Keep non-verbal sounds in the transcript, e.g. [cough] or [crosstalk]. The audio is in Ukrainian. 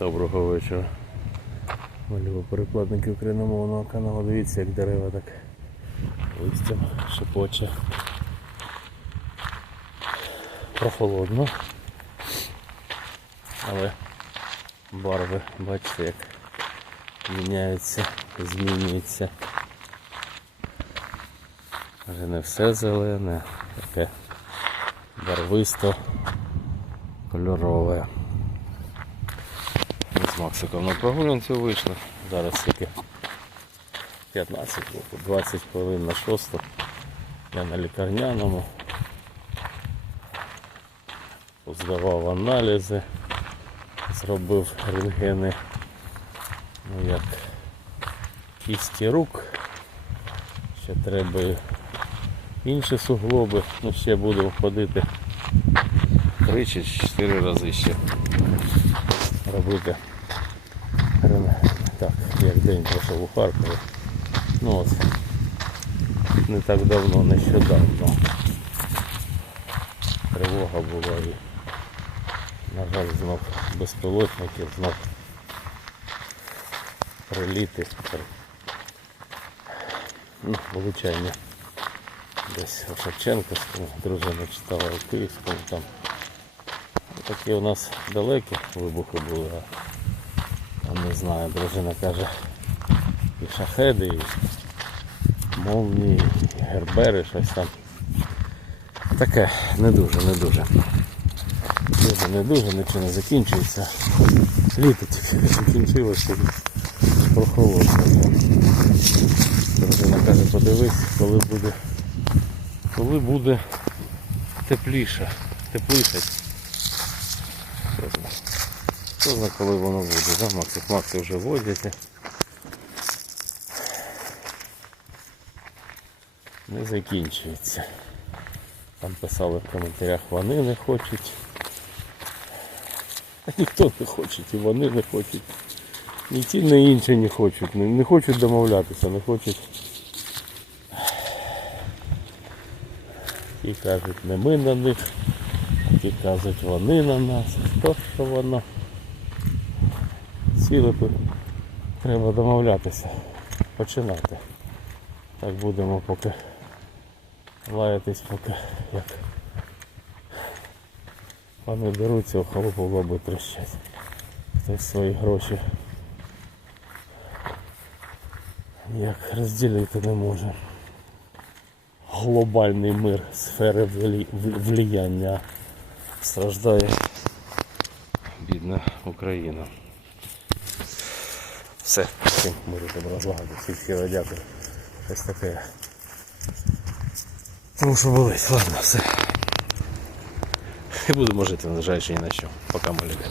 Доброго вечора. Малював перекладники україномовного каналу. Дивіться, як дерева так листям шепоче. Прохолодно. Але барви, бачите, як міняються, змінюються. Вже не все зелене, таке барвисто кольорове. Максиком на прогулянцю вийшли. Зараз тільки 15 років, 20 хвилин на 6. Я на лікарняному. Здавав аналізи, зробив рентгени, ну як кісті рук. Ще треба інші суглоби, ну ще буду ходити три чи чотири рази ще робити. Так, як день пройшов у Харкові. Ну от, не так давно, нещодавно. Тривога була і, на жаль, знов безпілотники, знов приліти. Ну, влучання десь у Шевченківському, дружина читала у Київському там. Такі у нас далекі вибухи були, не знаю, дружина каже, і шахеди, і молнії, і гербери, щось там. Таке не дуже, не дуже. Дуже не дуже, нічого не закінчується. Літо тільки закінчилося і прохолодно. Дружина каже, подивись, коли буде, коли буде тепліше, тепліше. Хто знає. Коли воно буде, да? Макси, Макси вже возять. Не закінчується. Там писали в коментарях, вони не хочуть. А [laughs] ніхто не хоче, і вони не хочуть. Ні ті, ні інші не хочуть. Не, не хочуть домовлятися, не хочуть. Ті кажуть, не ми на них, ті кажуть, вони на нас. Хто що воно? Сіли тут. Треба домовлятися. Починати. Так будемо поки лаятись, поки як вони беруться, у халупу лоби трещать. Хтось свої гроші ніяк розділити не може. Глобальний мир сфери влі- в- влияння страждає бідна Україна. Все, всім миру добра злагоди, щиро дякую. Щось таке. Тому що болить, ладно, все. І будемо жити, незважаючи ні на що. Пока, малюки.